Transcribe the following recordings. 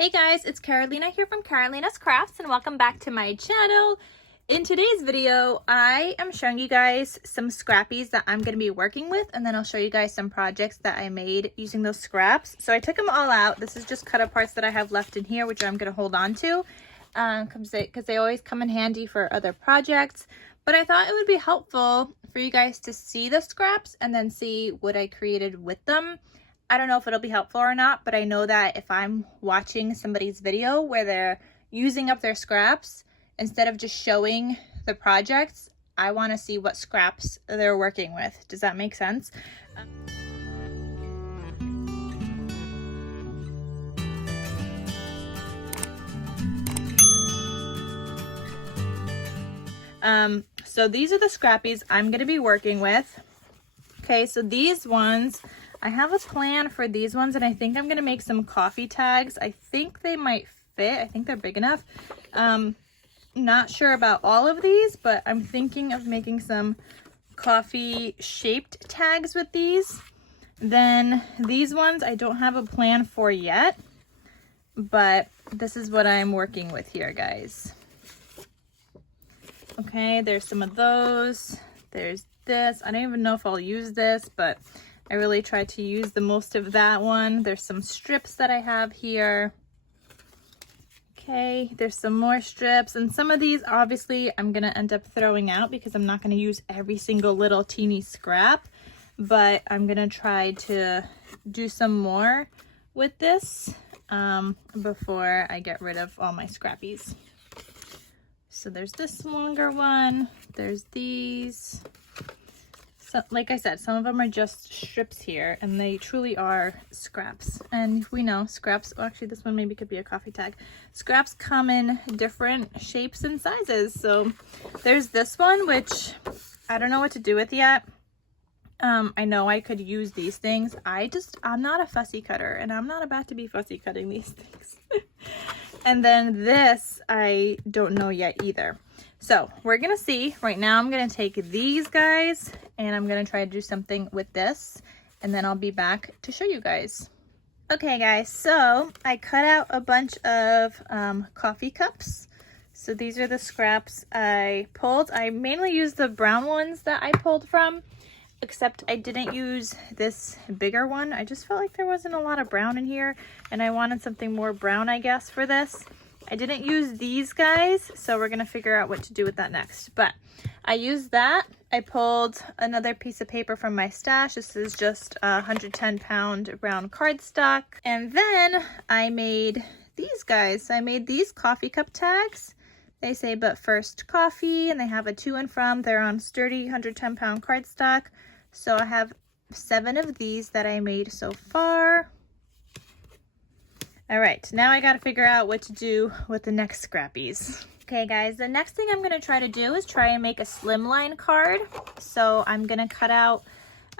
Hey guys, it's Carolina here from KarolinasKrafts and welcome back to my channel. In today's video, I am showing you guys some scrappies that I'm going to be working with, and then I'll show you guys some projects that I made using those scraps. So I took them all out. This is just cut up parts that I have left in here, which I'm going to hold on to because they always come in handy for other projects. But I thought it would be helpful for you guys to see the scraps and then see what I created with them. I don't know if it'll be helpful or not, but I know that if I'm watching somebody's video where they're using up their scraps, instead of just showing the projects, I want to see what scraps they're working with. Does that make sense? So these are the scrappies I'm going to be working with. Okay, so these ones, I have a plan for these ones, and I think I'm going to make some coffee tags. I think they might fit. I think they're big enough. Not sure about all of these, but I'm thinking of making some coffee shaped tags with these. Then these ones I don't have a plan for yet, but this is what I'm working with here, guys. Okay, there's some of those. There's this. I don't even know if I'll use this, but I really tried to use the most of that one. There's some strips that I have here. Okay, there's some more strips, and some of these obviously I'm gonna end up throwing out because I'm not gonna use every single little teeny scrap, but I'm gonna try to do some more with this before I get rid of all my scrappies. So there's this longer one, there's these. So, like I said, some of them are just strips here, and they truly are scraps. And we know scraps, well, actually this one maybe could be a coffee tag. Scraps come in different shapes and sizes. So there's this one, which I don't know what to do with yet. I know I could use these things. I'm not a fussy cutter, and I'm not about to be fussy cutting these things. And then this, I don't know yet either. So we're gonna see. Right now I'm gonna take these guys and I'm gonna try to do something with this, and then I'll be back to show you guys. Okay guys, so I cut out a bunch of coffee cups. So these are the scraps I pulled. I mainly used the brown ones that I pulled from, except I didn't use this bigger one. I just felt like there wasn't a lot of brown in here, and I wanted something more brown, I guess, for this. I didn't use these guys, so we're gonna figure out what to do with that next. But I used that. I pulled another piece of paper from my stash. This is just a 110-pound brown cardstock. And then I made these guys. I made these coffee cup tags. They say, but first coffee, and they have a to and from. They're on sturdy 110-pound cardstock. So I have 7 of these that I made so far. All right, now I gotta figure out what to do with the next scrappies. Okay guys, the next thing I'm gonna try to do is try and make a slimline card. So I'm gonna cut out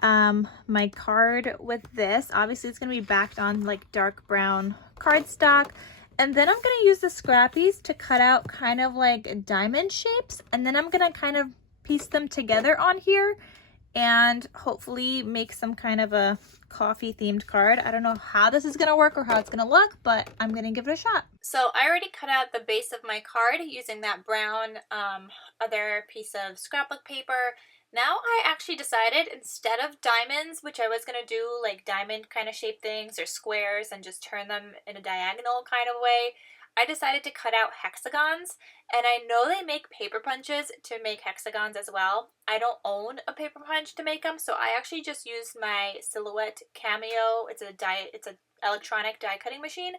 my card with this. Obviously it's gonna be backed on like dark brown cardstock. And then I'm gonna use the scrappies to cut out kind of like diamond shapes. And then I'm gonna kind of piece them together on here and hopefully make some kind of a coffee themed card. I don't know how this is gonna work or how it's gonna look, but I'm gonna give it a shot. So I already cut out the base of my card using that brown other piece of scrapbook paper. Now I actually decided, instead of diamonds, which I was gonna do like diamond kind of shaped things or squares and just turn them in a diagonal kind of way, I decided to cut out hexagons. And I know they make paper punches to make hexagons as well. I don't own a paper punch to make them, so I actually just used my Silhouette Cameo. It's an electronic die cutting machine.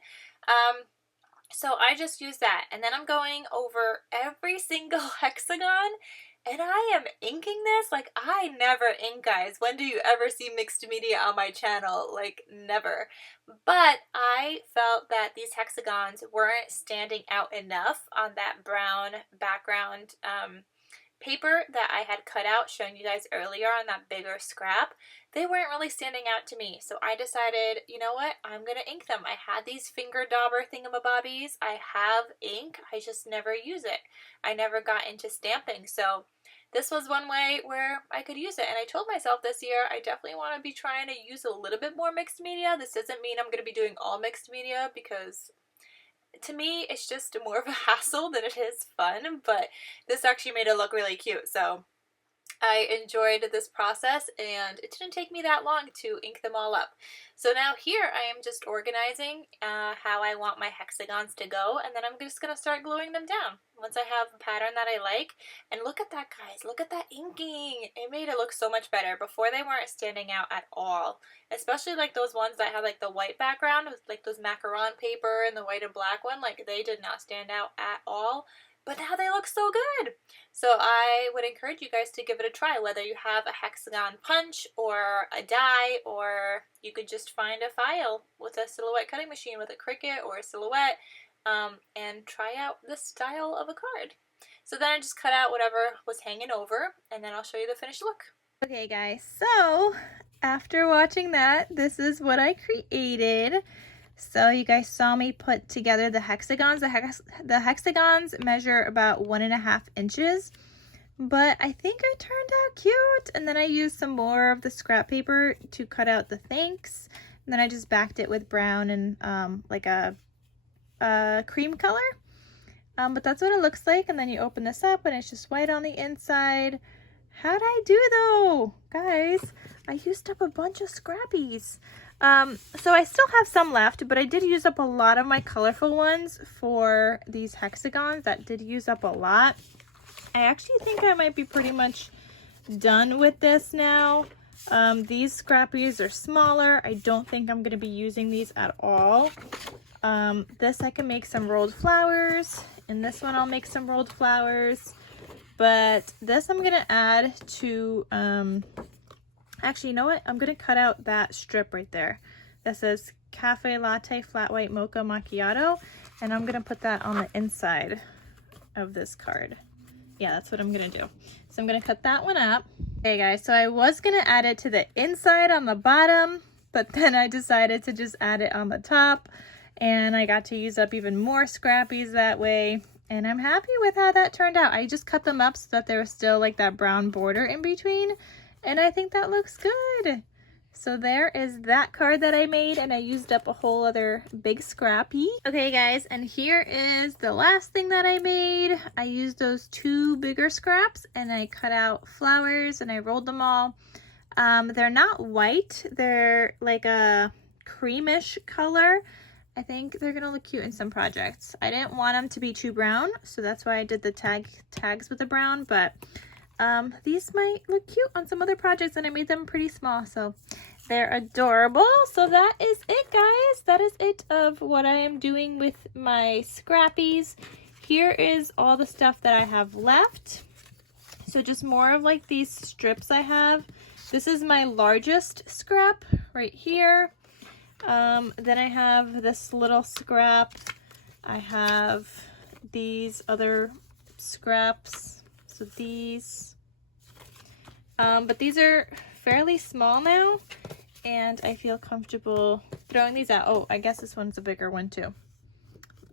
So I just used that, and then I'm going over every single hexagon, and I am inking this. Like, I never ink, guys. When do you ever see mixed media on my channel? Like, never. But I felt that these hexagons weren't standing out enough on that brown background paper that I had cut out, showing you guys earlier on that bigger scrap. They weren't really standing out to me, so I decided, you know what, I'm gonna ink them. I had these finger dauber thingamabobbies. I have ink, I just never use it. I never got into stamping, so this was one way where I could use it. And I told myself this year I definitely want to be trying to use a little bit more mixed media. This doesn't mean I'm going to be doing all mixed media, because to me, it's just more of a hassle than it is fun, but this actually made it look really cute. So I enjoyed this process, and it didn't take me that long to ink them all up. So now here I am just organizing how I want my hexagons to go, and then I'm just going to start gluing them down once I have a pattern that I like. And look at that, guys. Look at that inking. It made it look so much better. Before, they weren't standing out at all, especially like those ones that had like the white background with like those macaron paper and the white and black one. Like, they did not stand out at all. But now they look so good. So I would encourage you guys to give it a try, whether you have a hexagon punch or a die, or you could just find a file with a silhouette cutting machine with a Cricut or a silhouette, and try out this style of a card. So then I just cut out whatever was hanging over, and then I'll show you the finished look. Okay guys, so after watching that, this is what I created. So you guys saw me put together the hexagons. The hexagons measure about 1.5 inches, but I think it turned out cute. And then I used some more of the scrap paper to cut out the thanks. And then I just backed it with brown and like a cream color. But that's what it looks like. And then you open this up and it's just white on the inside. How'd I do though? Guys, I used up a bunch of scrappies. So I still have some left, but I did use up a lot of my colorful ones for these hexagons. That did use up a lot. I actually think I might be pretty much done with this now. These scrappies are smaller. I don't think I'm going to be using these at all. This I can make some rolled flowers. In this one I'll make some rolled flowers. But this I'm going to add to... Actually, you know what? I'm going to cut out that strip right there that says Cafe Latte Flat White Mocha Macchiato, and I'm going to put that on the inside of this card. Yeah, that's what I'm going to do. So I'm going to cut that one up. Okay, guys, so I was going to add it to the inside on the bottom, but then I decided to just add it on the top, and I got to use up even more scrappies that way, and I'm happy with how that turned out. I just cut them up so that there was still like that brown border in between. And I think that looks good. So there is that card that I made, and I used up a whole other big scrappy. Okay guys, and here is the last thing that I made. I used those 2 bigger scraps and I cut out flowers and I rolled them all. They're not white, they're like a creamish color. I think they're gonna look cute in some projects. I didn't want them to be too brown, so that's why I did the tags with the brown, but these might look cute on some other projects, and I made them pretty small, so they're adorable. So that is it, guys. That is it of what I am doing with my scrappies. Here is all the stuff that I have left. So just more of like these strips I have. This is my largest scrap right here. Then I have this little scrap. I have these other scraps. So these, but these are fairly small now, and I feel comfortable throwing these out. Oh, I guess this one's a bigger one too.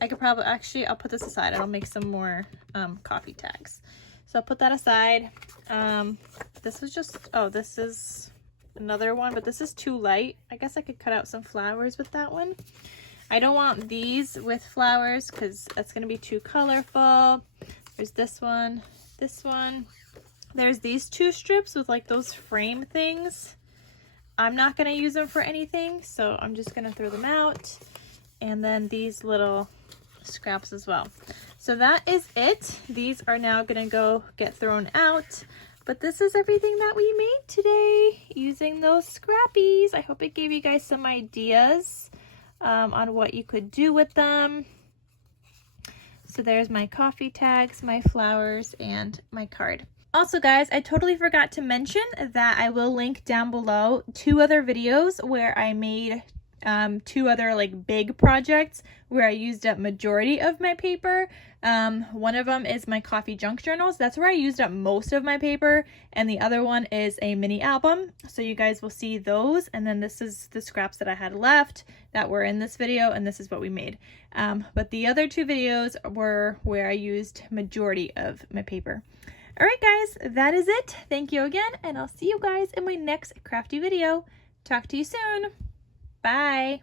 I could probably, actually, I'll put this aside. I'll make some more coffee tags. So I'll put that aside. This was just, oh, this is another one, but this is too light. I guess I could cut out some flowers with that one. I don't want these with flowers because that's going to be too colorful. There's this one. This one. There's these 2 strips with like those frame things. I'm not going to use them for anything, so I'm just going to throw them out. And then these little scraps as well. So that is it. These are now going to go get thrown out. But this is everything that we made today using those scrappies. I hope it gave you guys some ideas on what you could do with them. So there's my coffee tags, my flowers, and my card. Also guys, I totally forgot to mention that I will link down below 2 other videos where I made 2 other like big projects where I used up majority of my paper. One of them is my coffee junk journals. That's where I used up most of my paper, and the other one is a mini album. So you guys will see those, and then this is the scraps that I had left that were in this video, and this is what we made. But the other 2 videos were where I used majority of my paper. All right guys, that is it. Thank you again, and I'll see you guys in my next crafty video. Talk to you soon. Bye.